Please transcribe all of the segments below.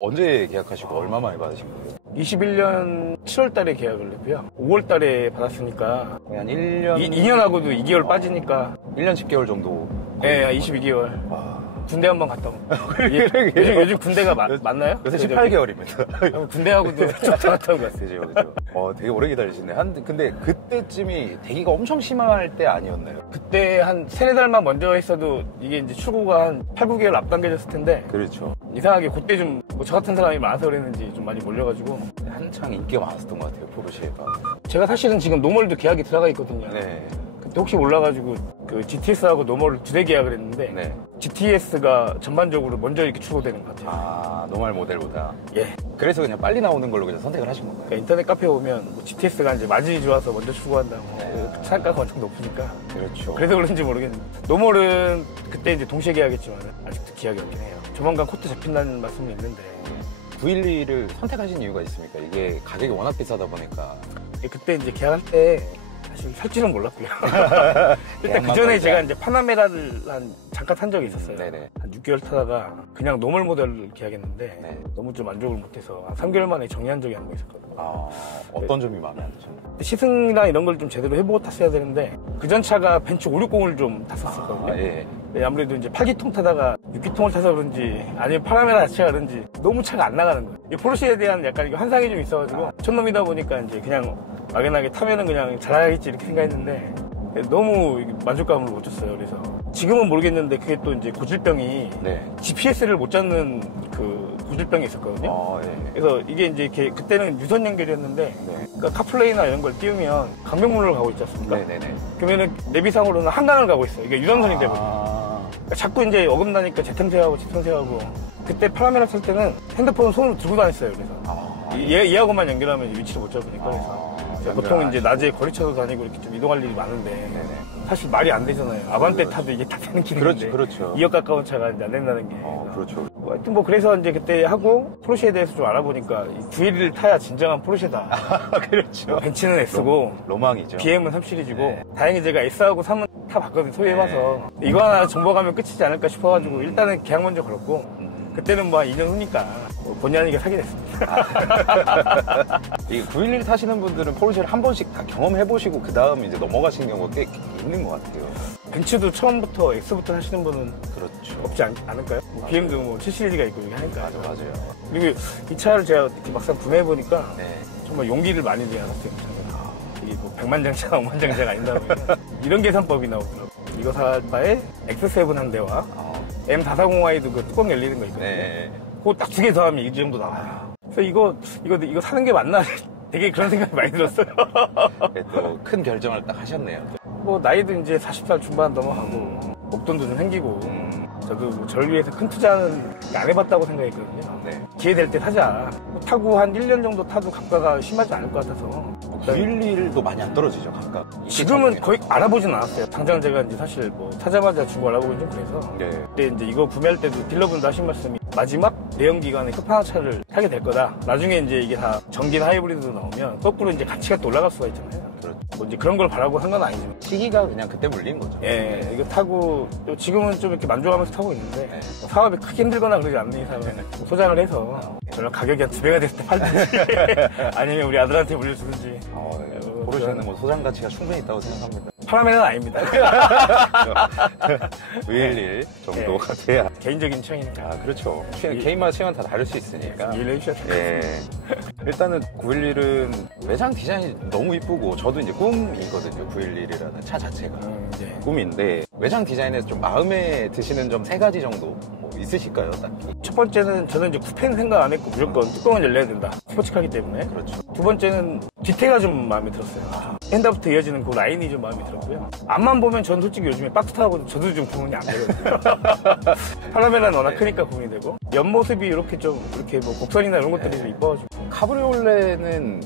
언제 계약하시고 얼마 만에 받으신 거예요? 21년 7월 달에 계약을 했고요. 5월 달에 받았으니까 한 1년 2년하고도 2개월 빠지니까 1년 10개월 정도. 네, 22개월. 군대 한번 갔다 온 요즘 군대가 맞나요? 요새 18개월입니다. 군대하고도 좀 갔다 온 것 같아요. 그죠. 되게 오래 기다리시네. 근데 그때쯤이 대기가 엄청 심할 때 아니었나요? 그때 한 3-4달만 먼저 했어도 이게 이제 출고가 한 8-9개월 앞당겨졌을 텐데. 그렇죠. 이상하게 그때 좀 저 같은 사람이 많아서 그랬는지 좀 많이 몰려가지고. 한창 인기가 많았던 것 같아요, 포르쉐가. 제가 사실은 지금 노멀도 계약이 들어가 있거든요. 네. 그때 혹시 몰라가지고 그 GTS하고 노멀을 2대 계약을 했는데 네. GTS가 전반적으로 먼저 이렇게 출고되는 것 같아요. 아, 노멀 모델보다. 예. 그래서 그냥 빨리 나오는 걸로 그냥 선택을 하신 건가요? 그러니까 인터넷 카페 오면 뭐 GTS가 이제 마진이 좋아서 먼저 출고한다고. 차가가 엄청 높으니까. 그렇죠. 그래서 그런지 모르겠는데. 노멀은 그때 이제 동시에 계약했지만 아직도 기약이 없긴 해요. 조만간 코트 잡힌다는 말씀이 있는데. 911을 선택하신 이유가 있습니까? 이게 가격이 워낙 비싸다 보니까. 그때 이제 계약할 때 사실 살 줄은 몰랐고요. 일단 그 전에 제가 이제 파나메라를 잠깐 탄 적이 있었어요. 네네. 한 6개월 타다가 그냥 노멀 모델을 계약했는데 네. 너무 좀 만족을 못해서 한 3개월 만에 정리한 적이 한 번 있었거든요. 어떤 점이 마음에 안 드셨나요? 시승이나 이런 걸 좀 제대로 해보고 탔어야 되는데 그 전 차가 벤츠 560을 좀 탔었거든요. 예. 아무래도 이제 8기통 타다가 6기통을 타서 그런지 아니면 파라메라 자체가 그런지 너무 차가 안 나가는 거예요. 이 포르쉐에 대한 약간 환상이 좀 있어가지고 촌놈이다 보니까 이제 그냥 막연하게 타면은 그냥 잘 나가겠지 이렇게 생각했는데 너무 만족감을 못 줬어요. 그래서 지금은 모르겠는데 그게 또 이제 고질병이 네. GPS를 못 잡는 그 고질병이 있었거든요. 예. 그래서 이게 이제 이렇게 그때는 유선 연결이었는데 네. 그러니까 카플레이나 이런 걸 띄우면 강변북로를 가고 있지 않습니까? 네네네. 그러면은 내비상으로는 한강을 가고 있어요. 이게 유람선이 되거든요. 그러니까 자꾸 이제 어긋나니까 재탕세하고 뒤통세하고 그때 파라메라 탈 때는 핸드폰을 손으로 들고 다녔어요. 그래서 얘하고만 연결하면 위치를 못 잡으니까 그래서 보통 이제 낮에 거리차도 다니고 이렇게 좀 이동할 일이 많은데 사실 말이 안 되잖아요. 아반떼 타도 이게 다 되는 길인데 그렇죠. 2억 가까운 차가 이제 안 된다는 게. 그렇죠. 하여튼 뭐 그래서 이제 그때 하고 포르쉐에 대해서 좀 알아보니까 911을 타야 진정한 포르쉐다. 그렇죠. 벤츠는 S고 로망이죠. BM은 3시리즈고 다행히 제가 S하고 3은 타봤거든요. 소유해봐서 이거 하나 정보가면 끝이지 않을까 싶어가지고 일단은 계약 먼저 걸었고 그때는 뭐 한 2년 후니까 본의 아니게 사게 됐습니다. 이 911 타시는 분들은 포르쉐를 한 번씩 다 경험해보시고 그 다음 이제 넘어가시는 경우가 꽤 있는 것 같아요. 벤츠도 처음부터 X부터 하시는 분은 그렇죠. 없지 않을까요? BM도 뭐 7시리즈가 있고 이렇게 하니까. 맞아요. 그리고 이 차를 제가 이렇게 막상 구매해보니까 네. 정말 용기를 많이 내야 알았어요. 이게 뭐 100만장차가 5만장차가 아니다 보니까 이런 계산법이 나오더라고요. 이거 살 바에 X7 한 대와 M440i도 그 뚜껑 열리는 거 있거든요. 네. 그거 딱 2개 더하면 이 정도 나와요. 그래서 이거 사는 게 맞나? 되게 그런 생각이 많이 들었어요. 또 큰 결정을 딱 하셨네요. 뭐 나이도 이제 40살 중반 넘어가고 목돈도 좀 생기고 저도 뭐 저를 위해서 큰 투자는 안 해봤다고 생각했거든요. 네. 기회 될 때 사자. 타고 한 1년 정도 타도 감가가 심하지 않을 것 같아서 911도 많이 안 떨어지죠, 각각. 지금은 거의 알아보진 않았어요. 당장 제가 이제 사실 뭐 타자마자 중고 알아보긴 좀 그래서 네. 그때 이제 이거 구매할 때도 딜러분도 하신 말씀이 마지막 내연기관의 끝판왕차를 타게 될 거다. 나중에 이제 이게 다 전기나 하이브리드로 나오면 거꾸로 이제 가치가 또 올라갈 수가 있잖아요. 그렇죠. 뭐 이제 그런 걸 바라고 한 건 아니지만 시기가 그냥 그때 물린 거죠. 예, 이거 타고 지금은 좀 이렇게 만족하면서 타고 있는데 네. 사업이 크게 힘들거나 그러지 않는 이상은 소장을 해서 저런 가격이 한 2배가 됐을 때 팔든지 아니면 우리 아들한테 물려주든지 포르쉐는 뭐 소장 가치가 충분히 있다고 생각합니다. 파라메는 아닙니다. 911 정도가 돼야. 개인적인 취향이니까. 그렇죠. 개인마다 취향은 다 다를 수 있으니까. 이해해 주셔서. 예. 일단은 911은 외장 디자인이 너무 이쁘고 저도 이제 꿈이거든요. 911이라는 차 자체가. 네. 꿈인데 외장 디자인에서 좀 마음에 드시는 점 3가지 정도 뭐 있으실까요? 딱히? 첫 번째는 저는 이제 쿠페는 생각 안 했고 무조건 뚜껑은 열려야 된다. 스포츠카기 때문에. 그렇죠. 두 번째는 뒤태가 좀 마음에 들었어요. 핸드부터 이어지는 그 라인이 좀 마음에 들었고요. 앞만 보면 전 솔직히 요즘에 박스 타고 저도 좀 구분이 안 되거든요. 파라메라는 워낙 크니까 구분이 되고 옆모습이 이렇게 뭐 곡선이나 이런 것들이 좀 이뻐가지고. 카브리올레는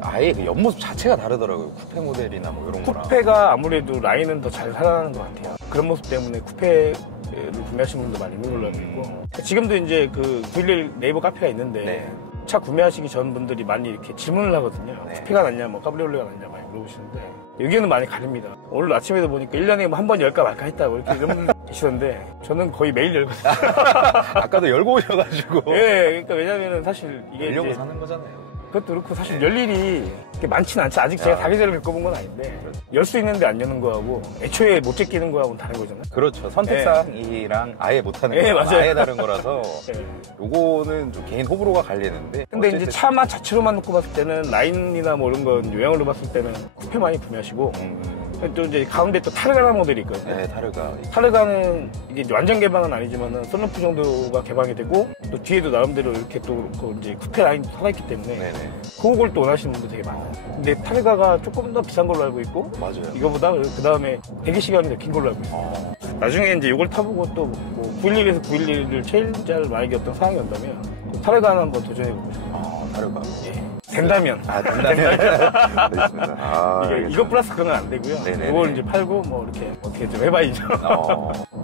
아예 그 옆모습 자체가 다르더라고요. 쿠페 모델이나 뭐 이런 거랑. 쿠페가 아무래도 라인은 더 잘 살아나는 것 같아요. 그런 모습 때문에 쿠페를 구매하시는 분도 많이 있는 걸로 알고 있고. 지금도 이제 그 911 네이버 카페가 있는데 차 구매하시기 전 분들이 많이 이렇게 질문을 하거든요. 쿠페가 낫냐, 뭐 카브리올레가 낫냐 많이 물어보시는데 의견은 많이 가립니다. 오늘 아침에도 보니까 1년에 뭐 한 번 열까 말까 했다고 이렇게 계시던데 저는 거의 매일 열거든요. 아까도 열고 오셔가지고. 예, 그러니까 왜냐면은 사실 이게 열려고 이제 사는 거잖아요. 그것도 그렇고 사실 열 일이 그렇게 많진 않죠. 아직 제가 사계절을 겪어본 건 아닌데 열 수 있는데 안 여는 거하고 애초에 못 제끼는 거하고는 다른 거잖아요. 그렇죠. 선택사항이랑 아예 못하는 거 맞아요. 아예 다른 거라서 예. 요거는 좀 개인 호불호가 갈리는데 근데 어쨌든 이제 차만 자체로만 놓고 봤을 때는 라인이나 뭐 이런 건 유형으로 봤을 때는 쿠페 많이 구매하시고 또 이제 가운데 또 타르가나 모델이 있거든요. 네, 타르가. 타르가는 이게 이제 완전 개방은 아니지만은 썬루프 정도가 개방이 되고 또 뒤에도 나름대로 이렇게 또 그 이제 쿠페 라인도 살아있기 때문에 네네. 그걸 또 원하시는 분들 되게 많아요. 근데 타르가가 조금 더 비싼 걸로 알고 있고 맞아요. 이거보다 그 다음에 대기 시간이 더 긴 걸로 알고 있어요. 나중에 이제 이걸 타보고 또 뭐 911에서 911을 체인지를 만약에 어떤 상황이 온다면 또 타르가는 한번 도전해보고 싶어요. 타르가. 예. 된다면. 된다면. 네, 있습니다. 이게 이거 플러스 그건 안 되고요. 네네네. 이걸 이제 팔고 뭐 이렇게 어떻게 좀 해봐야죠.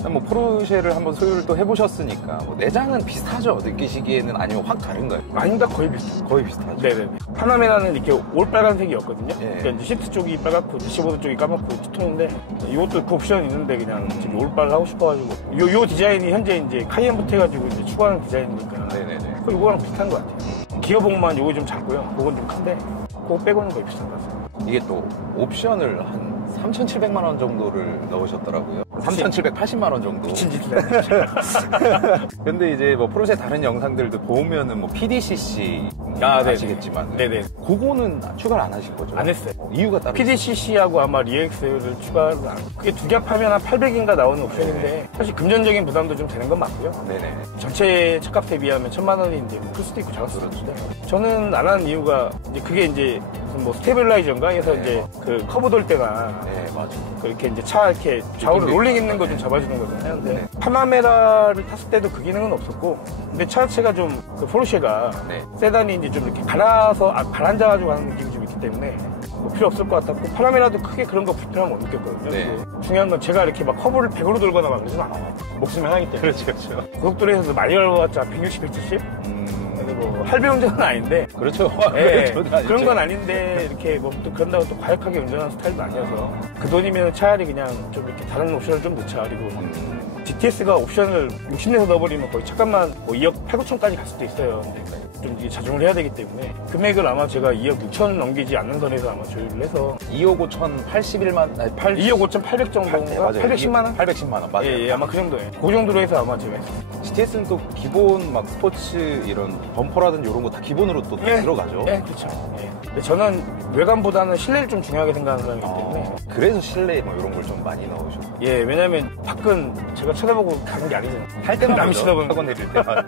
뭐 포르쉐를 한번 소유를 또 해보셨으니까 뭐 내장은 비슷하죠? 느끼시기에는 아니면 확 다른가요? 아닌가 거의 비슷해요. 거의 비슷하죠. 네네. 파나메라는 이렇게 올 빨간색이었거든요. 예. 그러니까 이제 시트 쪽이 빨갛고 대시보드 쪽이 까맣고 티톤인데 이것도 그 옵션이 있는데 그냥 지금 올빨 하고 싶어가지고 요 디자인이 현재 이제 카이엔부터 해가지고 이제 추가하는 디자인이니까. 네네네. 그 요거랑 비슷한 것 같아요. 기어봉만 요거 좀 작고요. 그건 좀 큰데 그거 빼고는 거의 비슷한 것 같아요. 이게 또 옵션을 한 3,700만 원 정도를 넣으셨더라고요. 3,780만 원 정도. 미친 짓을 했죠. 근데 이제 뭐 포르쉐 다른 영상들도 보면은 뭐 PDCC 네네. 아시겠지만 네네. 그거는 추가를 안 하실 거죠? 안 했어요. 이유가 따로 PDCC하고 아마 리엑스를 추가를 안. 그게 두 개 합하면 한 800인가 나오는 옵션인데 사실 금전적인 부담도 좀 되는 건 맞고요. 네네. 전체 차값 대비하면 1,000만 원이 이제 클 수도 있고 작을 수도 있는데 저는 안 하는 이유가 이제 그게 이제 무슨 뭐 스테빌라이저인가 해서 이제 그 커브 돌 때나 네, 맞아요. 이렇게 이제 차 이렇게 좌우로 롤링 있는 거 좀 잡아주는 거잖아요. 근데 파나메라를 탔을 때도 그 기능은 없었고, 근데 차 자체가 좀 그 포르쉐가 네. 세단이 이제 좀 이렇게 갈아서 가라앉아가지고 하는 느낌이 좀 있기 때문에 뭐 필요 없을 것 같았고 파나메라도 크게 그런 거 불편함 못 느꼈거든요. 네. 그리고 중요한 건 제가 이렇게 막 커브를 100으로 돌거나 막 그러진 않아요. 목숨이 하나이기 때문에. 그렇죠. 고속도로에서도 많이 걸어봤자 160, 170? 근데 뭐 할배 운전은 아닌데 그렇죠. 예, 저도 아니죠. 그런 건 아닌데 이렇게 뭐 또 그런다고 또 과격하게 운전하는 스타일도 아니어서 그 돈이면 차라리 그냥 좀 이렇게 다른 옵션을 좀 넣자. 그리고 GTS가 옵션을 60내서 넣어버리면 거의 차값만 뭐 2억 8, 9천까지 갈 수도 있어요. 근데 좀 이게 자중을 해야 되기 때문에 금액을 아마 제가 2억 6천 넘기지 않는 선에서 아마 조율을 해서 2억 5천 81만, 아니, 2억 5천 8백 정도인가? 네, 맞아요. 810만 원? 810만 원, 맞아요. 예, 아마 그 정도예요. 그 정도로 해서 아마 제가 했어요. GTS는 또 기본 막 스포츠 이런 범퍼라든지 이런 거 다 기본으로 또 들어가죠. 예, 그렇죠. 예. 근데 저는 외관보다는 실내를 좀 중요하게 생각하는 사람이기 때문에 그래서 실내 뭐 이런 걸 좀 많이 넣으셨고. 예, 왜냐면 밖은 제가 쳐다보고 가는 게 아니잖아요. 할 때만 남이 보죠. 쳐다보는 학원 내릴 때만.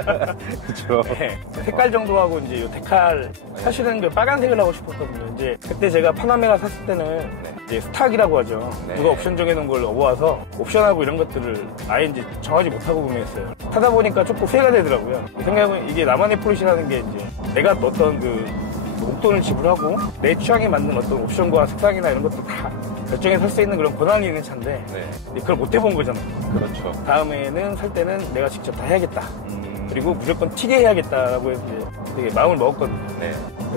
그렇죠. 네, 색깔 정도하고 이제 이 데칼 사실은 그 빨간색을 하고 싶었거든요. 이제 그때 제가 파나메라 샀을 때는 이제 스탁이라고 하죠. 네. 누가 옵션 정해놓은 걸 업어와서 옵션하고 이런 것들을 아예 이제 정하지 못하고 구매했어요. 타다 보니까 조금 후회가 되더라고요. 생각해보면 이게 나만의 포르쉐라는 게 이제 내가 어떤 그 목돈을 지불하고 내 취향에 맞는 어떤 옵션과 색상이나 이런 것도 다 결정해서 살 수 있는 그런 권한이 있는 차인데 네. 그걸 못 해본 거잖아요. 그렇죠. 다음에는 살 때는 내가 직접 다 해야겠다. 그리고 무조건 튀게 해야겠다라고 해서 이제 되게 마음을 먹었거든요. 네.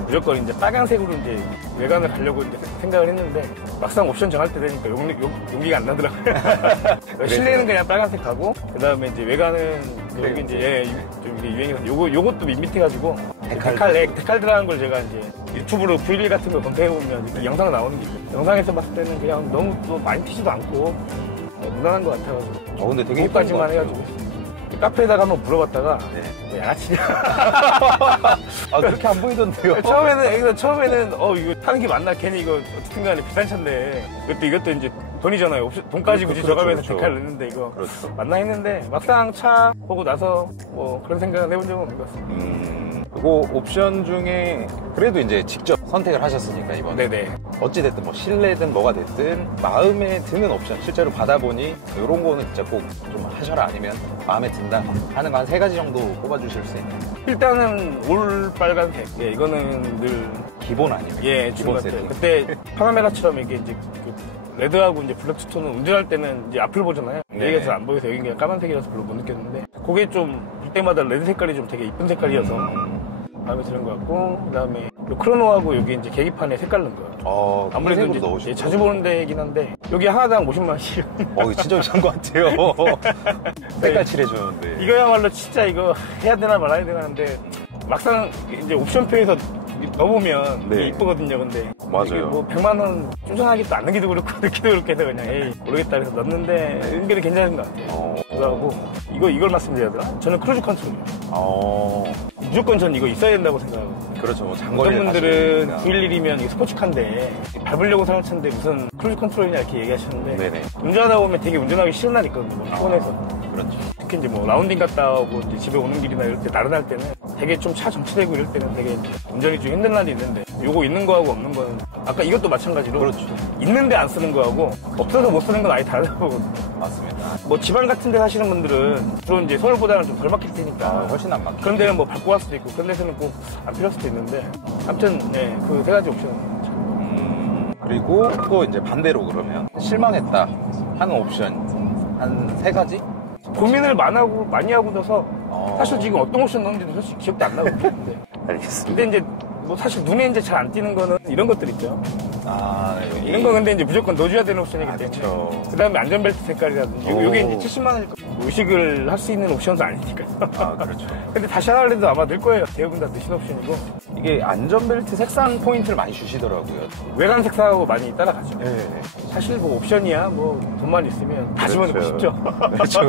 무조건 이제 빨간색으로 이제 외관을 가려고 이제 생각을 했는데 막상 옵션 정할 때 되니까 용기가 안 나더라고요. 실내는 그냥 빨간색 가고 그 다음에 이제 외관은 그 여기 이제 예, 좀 이게 유행해서 요것도 밋밋해가지고 데칼 들어간 걸 제가 이제 유튜브로 V1 같은 거 검색해보면 이렇게 영상 나오는 게 있어요. 영상에서 봤을 때는 그냥 너무 또 많이 튀지도 않고 무난한 것 같아가지고 근데 되게 그것까지만 해가지고 카페에다가 한번 물어봤다가 뭐 양아치냐 그렇게 안 보이던데요. 처음에는 이거 타는 게 맞나 괜히 이거 어떻든 간에 비싼 차인데 이것도 이제 돈이잖아요. 돈까지 굳이 저가면서 데칼 넣는데 이거 그렇죠. 맞나 했는데 막상 차 보고 나서 뭐 그런 생각을 해본 적은 없는 것 같습니다. 그리고 옵션 중에 그래도 이제 직접 선택을 하셨으니까 이번에 네네. 어찌됐든 뭐 실내든 뭐가 됐든 마음에 드는 옵션 실제로 받아보니 이런 거는 진짜 꼭 좀 하셔라 아니면 마음에 든다 하는 거 한 3가지 정도 꼽아주실 수 있나요? 일단은 올 빨간색. 예, 이거는 늘 기본 아니에요? 예, 기본 지금 세팅. 그때 파나메라처럼 이게 이제 그 레드하고 이제 블랙 투톤은 운전할 때는 이제 앞을 보잖아요. 네. 여기가 잘 안 보여서 여기 그냥 까만색이라서 별로 못 느꼈는데 그게 좀 볼 때마다 레드 색깔이 좀 되게 이쁜 색깔이어서 마음에 드는 것 같고 그다음에 요 크로노하고 여기 이제 계기판에 색깔 넣은 거예요. 아무래도 이제 넣으시고 자주 보는 데이긴 한데 여기 하나당 50만 원씩. 이거 진짜 비싼 것 같아요. 색깔 칠해주는데. 이거야말로 진짜 이거 해야 되나 말아야 되나 하는데 막상 이제 옵션표에서 넣어보면 네. 이쁘거든요. 근데 맞아요. 이게 뭐 100만 원 쪼잔하게 안 넣기도 그렇고 넣기도 그렇게 해서 그냥 에이 모르겠다 그래서 넣었는데 은근히 괜찮은 것 같아요. 그거하고 이걸 말씀드려야 되나? 저는 크루즈 컨트롤이에요. 무조건 전 이거 있어야 된다고 생각하거든요. 그렇죠. 뭐 장거리 어떤 분들은 911이면 스포츠카인데 밟으려고 생각하는데 무슨 크루즈 컨트롤이냐 이렇게 얘기하시는데 네네. 운전하다 보면 되게 운전하기 싫은 날 있거든요. 뭐 피곤해서. 그렇죠. 특히 이제 뭐 라운딩 갔다 오고 이제 집에 오는 길이나 이럴 때 나른할 때는 되게 좀 차 정체되고 이럴 때는 되게 운전이 좀 힘든 날이 있는데 요거 있는 거하고 없는 거는 아까 이것도 마찬가지로 그렇죠. 있는데 안 쓰는 거하고 없어서 못 쓰는 건 아예 다르다고 보거든요. 맞습니다. 뭐 지방 같은 데 사시는 분들은 주로 이제 서울보다는 좀 덜 막힐 테니까 훨씬 안 막히죠. 그런 데는 뭐 밟고 갈 수도 있고 그런 데서는 꼭 안 필요할 수도 있는데 아무튼 네, 그 세 가지 옵션. 그리고 또 이제 반대로 그러면 실망했다 하는 옵션 한 3가지? 고민을 많이 하고 나서 사실 지금 어떤 옵션 넣었는지도 사실 기억도 안 나고 그랬는데 알겠습니다. 근데 이제 뭐 사실 눈에 이제 잘 안 띄는 거는 이런 것들 있죠. 네. 이런 거 근데 이제 무조건 넣어줘야 되는 옵션이기 때문에. 그쵸. 그 다음에 안전벨트 색깔이라든지. 이게 이제 70만 원이니까 의식을 할 수 있는 옵션도 아니니까요. 그렇죠. 근데 다시 하나 그래도 아마 넣을 거예요. 대부분 다 넣으신 옵션이고. 이게 안전벨트 색상 포인트를 많이 주시더라고요. 외관 색상하고 많이 따라가죠. 네. 사실 뭐 옵션이야 뭐 돈만 있으면 다 집어넣고 싶죠. 그렇죠.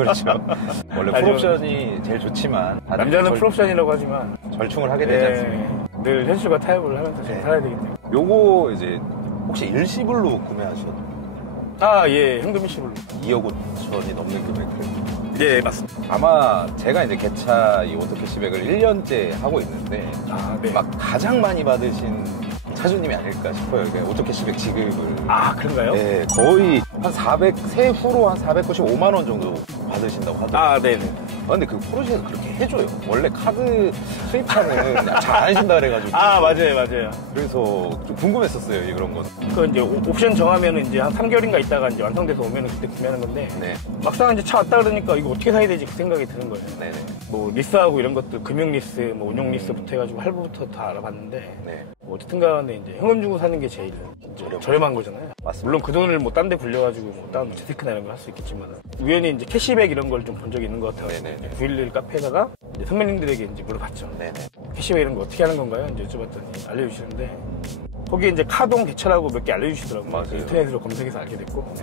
원래 풀옵션이 제일 좋지만 남자는 풀옵션이라고 하지만 절충을 하게 되지 않습니까? 늘 현실과 타협을 하면서 잘 살아야 되기 때문에. 요거 이제 혹시 일시불로 구매하셨나요? 예, 현금 일시불로. 2억 5천이 넘는 금액을. 예, 맞습니다. 아마 제가 이제 개차 이 오토캐시백을 1년째 하고 있는데 네. 막 가장 많이 받으신 차주님이 아닐까 싶어요. 오토캐시백 지급을. 그런가요? 네, 거의 한 400, 세후로 한 495만 원 정도 받으신다고 하더라고요. 네네. 근데 그 포르쉐에서 그렇게 해줘요. 원래 카드 수입하는 잘 안 하신다 그래가지고. 맞아요. 그래서 좀 궁금했었어요, 그런 건. 그 이제 옵션 정하면 이제 한 3개월인가 있다가 이제 완성돼서 오면 그때 구매하는 건데. 네. 막상 이제 차 왔다 그러니까 이거 어떻게 사야 되지 그 생각이 드는 거예요. 네네. 뭐 리스하고 이런 것들 금융 리스, 뭐 운용 리스부터 해가지고 할부부터 다 알아봤는데. 네. 뭐 어쨌든 간에 이제 현금 주고 사는 게 제일 저렴한 거잖아요. 맞습니다. 물론 그 돈을 뭐 딴 데 굴려가지고 뭐 다른 재테크나 이런 걸 할 수 있겠지만 우연히 이제 캐시백 이런 걸 좀 본 적이 있는 것 같아요. 네네네. 911 카페에다가 이제 선배님들에게 이제 물어봤죠. 네네. 캐시백 이런 거 어떻게 하는 건가요? 이제 여쭤봤더니 알려주시는데 거기에 이제 카동 개차라고 몇 개 알려주시더라고요. 맞아요. 인터넷으로 검색해서 알게 됐고.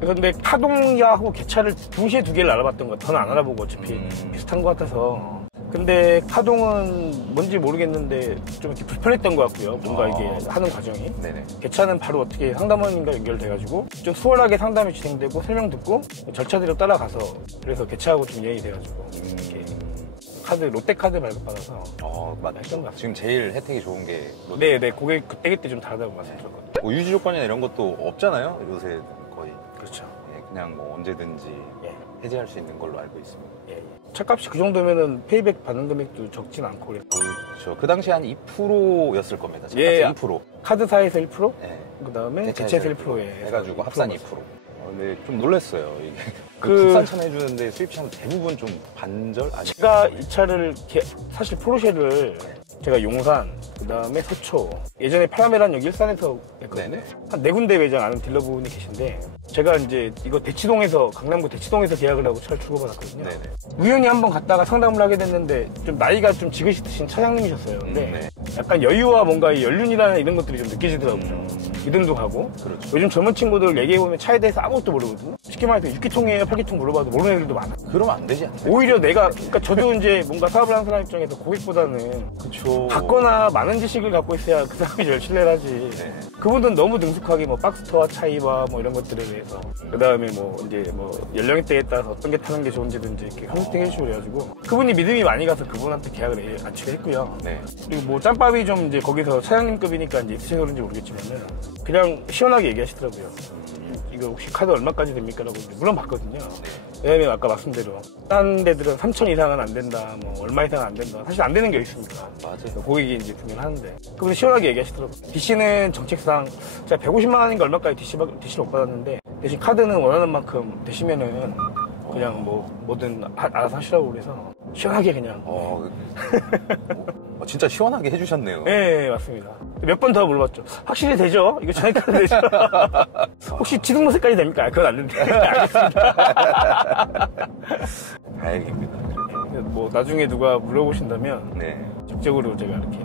그런데 카동야하고 개차를 동시에 2개를 알아봤던 것 같아요. 저는 안 알아보고 어차피 비슷한 것 같아서. 근데 카동은 뭔지 모르겠는데 좀 이렇게 불편했던 것 같고요. 뭔가 이게 하는 과정이. 네네. 개차는 바로 어떻게 상담원인가 연결돼가지고 좀 수월하게 상담이 진행되고 설명 듣고 절차대로 따라가서 그래서 개차하고 좀 인연이 돼가지고 이렇게 카드 롯데카드 발급받아서 맞죠. 했던 것 같아요. 지금 제일 혜택이 좋은 게 네, 그게 그때 좀 다르다고 말씀드렸거든요. 뭐 유지 조건이나 이런 것도 없잖아요. 요새 거의. 그렇죠. 네, 그냥 뭐 언제든지 예. 해지할 수 있는 걸로 알고 있습니다. 예. 차값이 그 정도면은 페이백 받는 금액도 적진 않고 그래서 그렇죠. 그 당시에 한 2%였을 겁니다. 예. 2%. 카드사에서 1%? 네. 그 다음에 대체해서 대체해서 1%에 해가지고 합산 2%. 근데 좀 놀랐어요. 이게 그- 국산차 해주는데 수입차는 대부분 좀 반절? 아니, 제가 이 차를 사실 포르쉐를 제가 용산, 그 다음에 서초, 예전에 파라메란 여기 일산에서 했거든요. 네네. 한 4군데 매장 아는 딜러분이 계신데 제가 이제 이거 대치동에서 강남구 대치동에서 계약을 하고 차를 출고받았거든요. 네네. 우연히 한번 갔다가 상담을 하게 됐는데 좀 나이가 좀 지긋이신 차장님이셨어요. 근데 네. 약간 여유와 뭔가 이 연륜이라는 이런 것들이 좀 느껴지더라고요. 믿음도 가고. 그렇죠. 요즘 젊은 친구들 얘기해보면 차에 대해서 아무것도 모르거든요. 쉽게 말해서 6기통이에요, 8기통 물어봐도 모르는 애들도 많아. 그러면 안 되지 않나요? 오히려 그러니까 저도 이제 뭔가 사업을 하는 사람 입장에서 고객보다는 그쵸. 갖거나 많은 지식을 갖고 있어야 그 사람이 제일 신뢰를 하지. 네. 그분들은 너무 능숙하게 뭐 박스터와 차이와 뭐 이런 것들에 대해서. 그 다음에 뭐 이제 뭐 연령대에 따라서 어떤 게 타는 게 좋은지든지 이렇게 컨설팅 해주시고 그래가지고 그분이 믿음이 많이 가서 그분한테 계약을 안치를 했고요. 네. 그리고 뭐 짬밥이 좀 이제 거기서 차장님급이니까 이제 있으셔서 그런지 모르겠지만은 그냥 시원하게 얘기하시더라고요. 이거 혹시 카드 얼마까지 됩니까? 라고 물론 봤거든요. 왜냐면 아까 말씀대로 딴 데들은 3천 이상은 안 된다, 뭐 얼마 이상은 안 된다. 사실 안 되는 게 있습니까? 맞아요. 고객이 이제 분명히 하는데 그분이 시원하게 얘기하시더라고요. DC는 정책상 제가 150만 원인가 얼마까지 DC를 못 받았는데 대신 카드는 원하는 만큼 되시면은 그냥 뭐 뭐든 알아서 하시라고 그래서 시원하게 그냥 진짜 시원하게 해주셨네요. 네, 맞습니다. 몇 번 더 물어봤죠. 확실히 되죠? 이거 전액카드 되죠? 혹시 지등록세까지 됩니까? 그건 안 된대. 알겠습니다. 다행입니다. 뭐 나중에 누가 물어보신다면 네. 적극적으로 제가 이렇게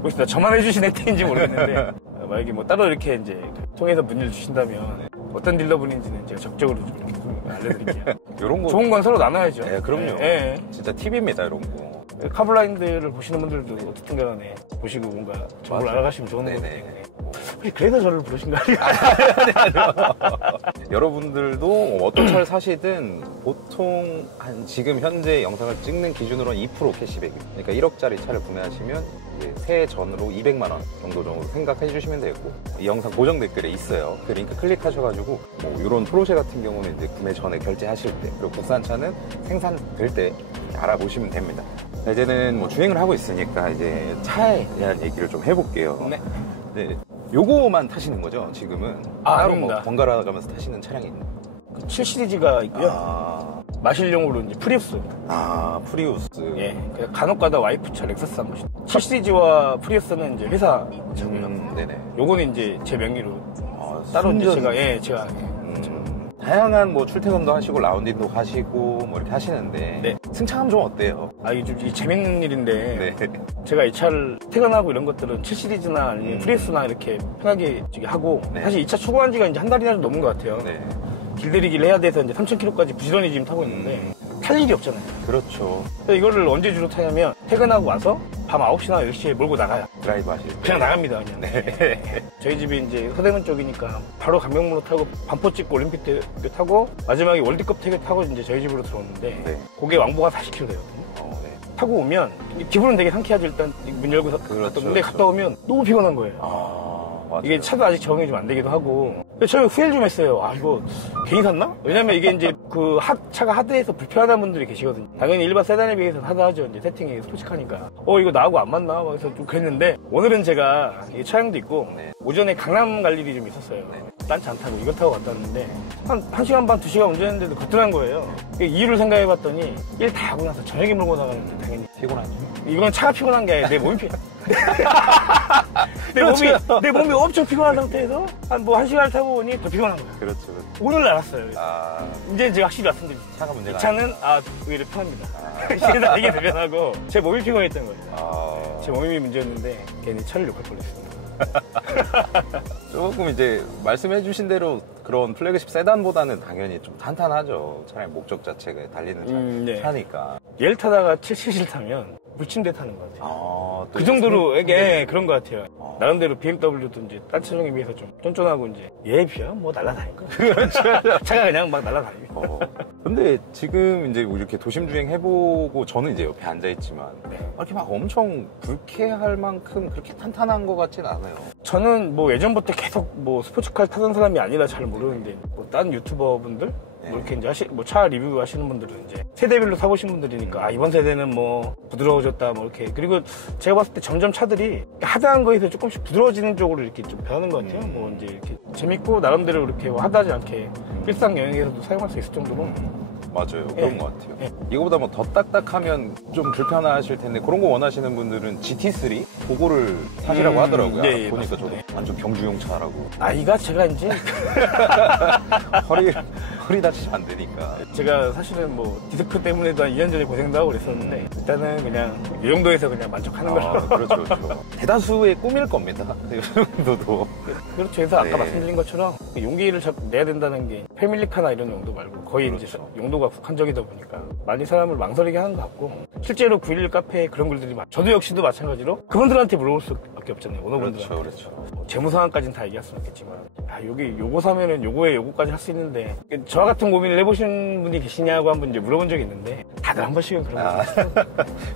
혹시 저만 해주신 혜택인지 모르겠는데 만약에 뭐 따로 이렇게 이제 통해서 문의를 주신다면 어떤 딜러분인지는 제가 적극적으로 좀 이렇게 알려드릴게요. 이런 거 좋은 건 서로 나눠야죠. 네, 그럼요. 네. 진짜 팁입니다, 이런 거. 카블라인드를 보시는 분들도 어쨌든 간에 보시고 뭔가 정보를 맞아요. 알아가시면 좋은 거기 네네. 때문에 혹시 그래서 저를 부르신 거 아니에요? 여러분들도 어떤 차를 사시든 보통 한 지금 현재 영상을 찍는 기준으로 2% 캐시백이에요. 그러니까 1억짜리 차를 구매하시면 이제 새해 전으로 200만 원 정도 생각해 주시면 되고, 이 영상 고정 댓글에 있어요. 그 링크 클릭하셔가지고 뭐 이런 포르쉐 같은 경우는 이제 구매 전에 결제하실 때, 그리고 국산차는 생산될 때 알아보시면 됩니다. 자, 이제는 뭐 주행을 하고 있으니까 이제 차에 대한 얘기를 좀 해볼게요. 네. 네. 요거만 타시는 거죠, 지금은? 따로 뭐 아닙니다. 번갈아 가면서 타시는 차량이 있나요? 7 시리즈가 있고요. 마실용으로 이제 프리우스. 프리우스. 예. 간혹가다 와이프 차 렉서스 한 번씩. 7 시리즈와 프리우스는 이제 회사 차고요. 네네. 요거는 이제 제 명의로 따로 이제 제가 다양한 뭐 출퇴근도 하시고 라운딩도 하시고 뭐 이렇게 하시는데 네. 승차감 좀 어때요? 이게 좀 재밌는 일인데 네. 제가 이 차를 퇴근하고 이런 것들은 7 시리즈나 아니면 프리우스나 이렇게 편하게 하고 네. 사실 이 차 출고한 지가 이제 한 달이나 좀 넘은 것 같아요. 네. 길들이기를 해야 돼서 이제 3,000km까지 부지런히 지금 타고 있는데 탈 일이 없잖아요. 그렇죠. 그래서 이거를 언제 주로 타냐면 퇴근하고 와서 밤 9시나 10시에 몰고 나가요. 드라이브 하실 때. 그냥 나갑니다, 그냥. 네. 저희 집이 이제 서대문 쪽이니까 바로 강명로로 타고 반포 찍고 올림픽대교 타고 마지막에 월드컵 태교 타고 이제 저희 집으로 들어오는데 네. 그게 왕복가 40km 되거든요. 네. 타고 오면 기분은 되게 상쾌하죠. 일단 문 열고 갔다 그렇죠, 오는데 그렇죠. 갔다 오면 너무 피곤한 거예요. 맞아요. 이게 차도 아직 적응이 좀 안 되기도 하고. 근데 처음에 후회를 좀 했어요. 이거 괜히 샀나? 왜냐면 이게 이제 차가 하드해서 불편한 분들이 계시거든요. 당연히 일반 세단에 비해서는 하드하죠. 이제 세팅이 스포츠카니까. 이거 나하고 안 맞나? 그래서 좀 그랬는데 오늘은 제가 이 차량도 있고 네. 오전에 강남 갈 일이 좀 있었어요. 딴 차 안 타고 이거 타고 갔다 왔는데 한 1시간 반, 2시간 운전했는데도 거뜬한 거예요. 이유를 생각해봤더니 일 다 하고 나서 저녁에 몰고 나가는데 당연히 피곤하죠. 이건 차가 피곤한 게 아니라 내 몸이 내 몸이 엄청 피곤한 상태에서 한 1시간을 타고 오니 더 피곤한 거야. 그렇죠. 오늘 알았어요. 이제 제가 확실히 말씀드리죠. 차가 문제가 이 차는 오히려 편합니다. 이게 대변하고 제 몸이 피곤했던 거예요. 제 몸이 문제였는데 괜히 차를 욕할 뻔했습니다. 조금 이제 말씀해 주신 대로 그런 플래그십 세단보다는 당연히 좀 탄탄하죠. 차량의 목적 자체가 달리는 네. 차니까. 얘를 타다가 777 타면 물침대 타는 것 같아요. 또 그 정도로 이게 그런 것 같아요. 나름대로 BMW도 이제 딴 차종에 비해서 좀 쫀쫀하고 이제 얘에 비하면 뭐 날라다니고. 차가 그냥 막 날라다니고. 근데 지금 이제 이렇게 도심 주행 해보고 저는 이제 옆에 앉아있지만 이렇게 막 엄청 불쾌할 만큼 그렇게 탄탄한 것 같진 않아요. 저는 뭐 예전부터 계속 뭐 스포츠카를 타던 사람이 아니라 잘 모르는데 뭐 다른 유튜버 분들 뭐 이렇게 이제 차 리뷰 하시는 분들은 이제 세대별로 타보신 분들이니까 이번 세대는 뭐 부드러워졌다 뭐 이렇게. 그리고 제가 봤을 때 점점 차들이 하드한 거에서 조금씩 부드러워지는 쪽으로 이렇게 좀 변하는 것 같아요. 뭐 이제 이렇게 재밌고 나름대로 이렇게 뭐 하드하지 않게 일상 여행에서도 사용할 수 있을 정도로. 맞아요. 그런 것 같아요. 이거보다 뭐 더 딱딱하면 좀 불편하실 텐데 그런 거 원하시는 분들은 GT3 그거를 사시라고 하더라고요. 네, 보니까 맞습니다. 저도 완전 경주용 차라고. 나이가 제가 이제 허리 다치면 안 되니까. 제가 사실은 뭐 디스크 때문에도 한 2년 전에 고생도 하고 그랬었는데 일단은 그냥 이 정도에서 그냥 만족하는 걸로. 그렇죠, 그렇죠. 대다수의 꿈일 겁니다. 요즘도도. 그렇죠. 그래서 아까 네. 말씀드린 것처럼 용기를 내야 된다는 게 패밀리카나 이런 용도 말고 거의 그렇죠. 이제 용도가 국한적이다 보니까 많이 사람을 망설이게 하는 것 같고 실제로 911 카페에 그런 글들이 저도 역시도 마찬가지로 그분들한테 물어볼 수밖에 없잖아요. 오너분들한테. 그렇죠. 뭐 재무 상황까지는 다 얘기할 수는 없겠지만 요거 사면은 요거에 요거까지 할 수 있는데 저와 같은 고민을 해보신 분이 계시냐고 한 분 이제 물어본 적이 있는데 다들 한 번씩은 그런 거 같아요.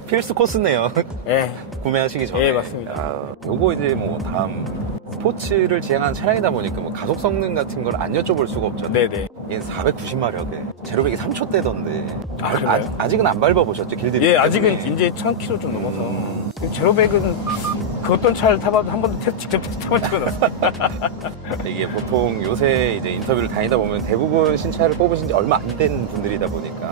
필수 코스네요. 네. 구매하시기 전에. 네, 맞습니다. 요거 이제 뭐 다음 스포츠를 지향하는 차량이다 보니까 뭐 가속 성능 같은 걸 안 여쭤볼 수가 없잖아요. 네네. 얘는 490마력에 제로백이 3초대던데 그래요? 아직은 안 밟아보셨죠? 길들이. 예, 아직은 이제 1000km 좀 넘어서 제로백은 그 어떤 차를 타봐도 한 번도 직접 타본 적은 없어요. 이게 보통 요새 이제 인터뷰를 다니다 보면 대부분 신차를 뽑으신 지 얼마 안 된 분들이다 보니까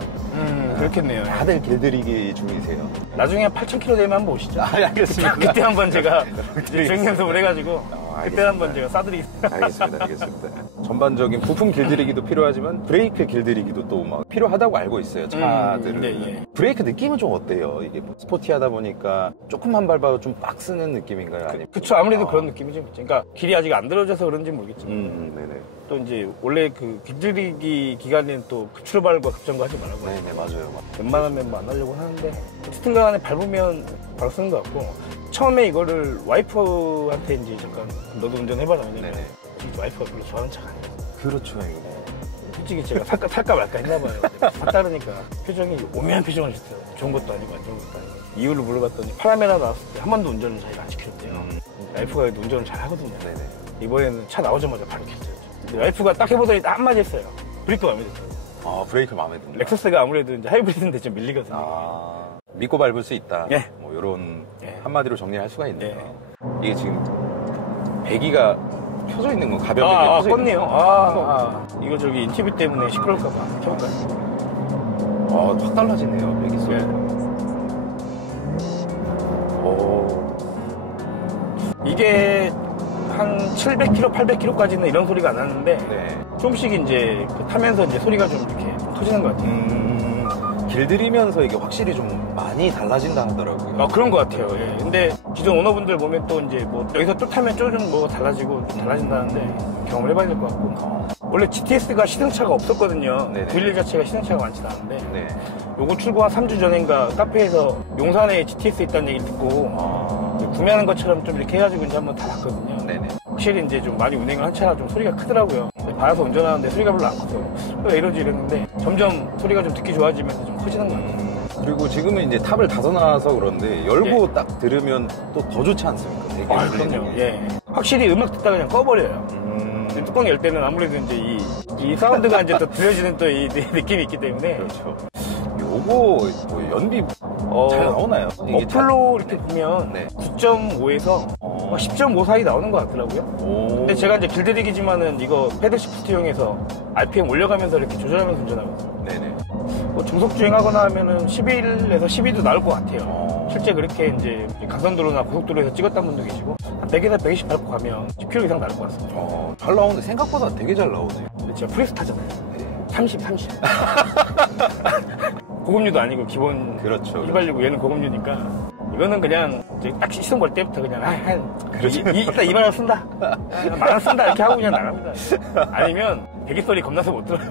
그렇겠네요. 다들 길들이기 중이세요. 나중에 8,000km 되면 한번 오시죠. 알겠습니다. 그때 한번 제가 주행 연습을 해가지고 그때 알겠습니다. 한번 제가 싸드리겠습니다. 알겠습니다. 전반적인 부품 길들이기도 필요하지만 브레이크 길들이기도 또 막 필요하다고 알고 있어요, 차들은. 예. 브레이크 느낌은 좀 어때요? 이게 뭐 스포티하다 보니까 조금만 밟아도 좀 빡 쓰는 느낌인가요? 아니면 그쵸, 아무래도 그런 느낌이죠. 그러니까 길이 아직 안 들어져서 그런지 모르겠지만 네네. 또 이제 원래 그 길들이기 기간에는 또 급출발과 급정거 하지 말라고 해요. 네네, 맞아요. 웬만하면 뭐 안 하려고 하는데 어쨌든 간에 밟으면 바로 쓰는 것 같고 처음에 이거를 와이프한테 이제 잠깐 너도 운전해봐라. 왜냐면 네네. 와이프가 별로 좋아하는 차가 아니에요. 그렇죠, 이거. 솔직히 제가 살까 말까 했나봐요. 샀다 그러니까 표정이 오묘한 표정을 짓더라고요. 좋은 것도 아니고 안 좋은 것도 아니고. 이유를 물어봤더니 파라메라 나왔을 때 한 번도 운전을 자기가 안 시켰대요. 와이프가 운전을 잘 하거든요. 네네. 이번에는 차 나오자마자 바로 켰어요. 근데 와이프가 딱 해보더니 딱 한마디 했어요. 브레이크 마음에 들어요. 아, 브레이크 마음에 든다. 렉서스가 아무래도 이제 하이브리드인데 좀 밀리거든요. 아, 믿고 밟을 수 있다. 예. 뭐 이런 예. 한마디로 정리할 수가 있네요. 이게 지금 배기가 켜져 있는 건 가볍게 켜져 있는 껐네요. 이거 저기 인티비 때문에 시끄러울까봐 켜볼까요? 확 달라지네요, 배기 소리. 이게 한 700km, 800km까지는 이런 소리가 안 나는데 네. 조금씩 이제 타면서 이제 소리가 좀 이렇게 터지는 것 같아요. 길들이면서 이게 확실히 좀 많이 달라진다 하더라고요. 그런 것 같아요. 예. 근데 기존 오너분들 보면 또 이제 뭐 여기서 또 타면 쪼좀 뭐 달라지고 좀 달라진다는데 경험을 해봐야 될 것 같고. 원래 GTS가 시승차가 없었거든요. 네네. 911 자체가 시승차가 많지 않은데 네. 요거 출고 한 3주 전인가 카페에서 용산에 GTS 있다는 얘기를 듣고 구매하는 것처럼 좀 이렇게 해가지고 이제 한번 다 봤거든요. 네네. 확실히 이제 좀 많이 운행을 한 차라 좀 소리가 크더라고요. 받아서 운전하는데 소리가 별로 안 커서 왜 이러지 이랬는데 점점 소리가 좀 듣기 좋아지면서 좀 커지는 것 같아요. 그리고 지금은 이제 탑을 닫아놔서 그런데 열고 딱 들으면 또 더 좋지 않습니까? 되게 그럼요. 예. 확실히 음악 듣다가 그냥 꺼버려요. 뚜껑 열 때는 아무래도 이제 이 사운드가 이제 또 들려지는 또 이 느낌이 있기 때문에. 그렇죠. 요거 뭐 연비 잘 나오나요? 이게 어플로 이렇게 보면 네. 9.5에서 10.5 사이 나오는 것 같더라고요. 근데 제가 이제 길들이기지만은 이거 패들 시프트용해서 RPM 올려가면서 이렇게 조절하면서 운전하거든요. 네네. 뭐 중속 주행하거나 하면은 11에서 12도 나올 것 같아요. 실제 그렇게 이제 가선도로나 고속도로에서 찍었던 분도 계시고 한 100에서 120 밟고 가면 10km 이상 나올 것 같습니다. 잘 나오는데 생각보다 되게 잘 나오네요. 근데 제가 프레스 타잖아요. 네. 30. 고급류도 아니고 기본 그렇죠. 휘발유고 얘는 고급류니까 이거는 그냥 이제 딱 시동 걸 때부터 그냥 그렇죠. 일단 2만 원 쓴다, 10,000원 쓴다 이렇게 하고 그냥 나갑니다. 아니면 배기 소리 겁나서 못 들어요.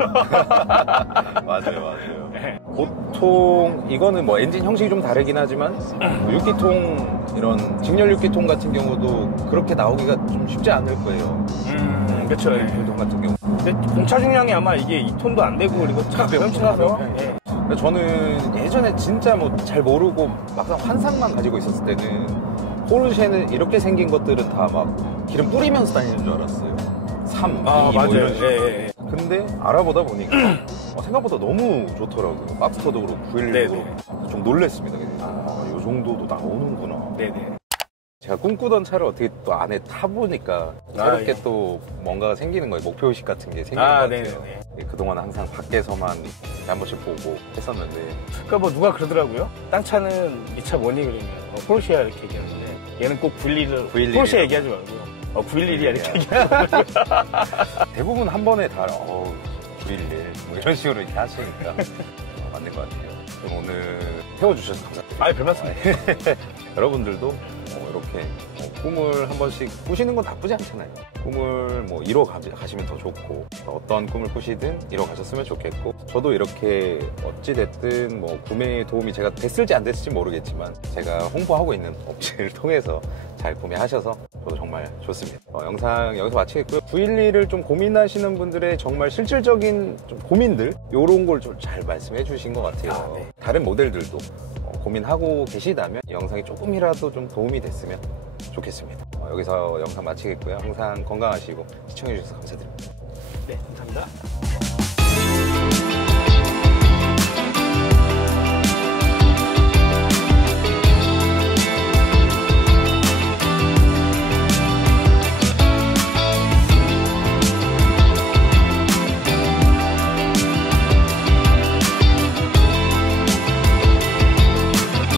맞아요. 네. 보통 이거는 뭐 엔진 형식이 좀 다르긴 하지만 뭐 6기통 이런 직렬 6기통 같은 경우도 그렇게 나오기가 좀 쉽지 않을 거예요. 그렇죠. 6기통 같은 경우. 근데 공차 중량이 아마 이게 2톤도 안 되고 그리고 차가 가볍지라서 저는 예전에 진짜 뭐 잘 모르고 막상 환상만 가지고 있었을 때는 포르쉐는 이렇게 생긴 것들은 다 막 기름 뿌리면서 다니는 줄 알았어요. 3, 2 뭐 맞아요. 이런 식으로. 근데 알아보다 보니까 생각보다 너무 좋더라고요. 박스터도 그렇고 911도 그렇고 좀 놀랬습니다. 이 정도도 나오는구나. 네네. 제가 꿈꾸던 차를 어떻게 또 안에 타보니까 새롭게 또 뭔가가 생기는 거예요. 목표의식 같은 게 생기는 것 같아요. 네네. 그동안 항상 밖에서만 한 번씩 보고 했었는데. 그러니까 뭐 누가 그러더라고요. 딴 차는 이 차 뭐니 그러면 포르쉐야 이렇게 얘기하는데 얘는 꼭 911을 포르쉐 얘기하지 말고 911이야 이렇게 얘기하더라고요. 대부분 한 번에 다 911 뭐 이런 식으로 이렇게 하시니까 맞는 것 같아요. 그럼 오늘 태워주셔서 감사합니다. 별 말씀입니다. 여러분들도 이렇게 꿈을 한 번씩 꾸시는 건 나쁘지 않잖아요. 꿈을 뭐 이뤄 가시면 더 좋고 어떤 꿈을 꾸시든 이뤄 가셨으면 좋겠고 저도 이렇게 어찌됐든 뭐 구매에 도움이 제가 됐을지 안 됐을지 모르겠지만 제가 홍보하고 있는 업체를 통해서 잘 구매하셔서 저도 정말 좋습니다. 영상 여기서 마치겠고요. 911을 좀 고민하시는 분들의 정말 실질적인 좀 고민들 이런 걸 좀 잘 말씀해 주신 것 같아요. 네. 다른 모델들도 고민하고 계시다면 이 영상이 조금이라도 좀 도움이 됐으면 좋겠습니다. 여기서 영상 마치겠고요. 항상 건강하시고 시청해 주셔서 감사드립니다. 네, 감사합니다.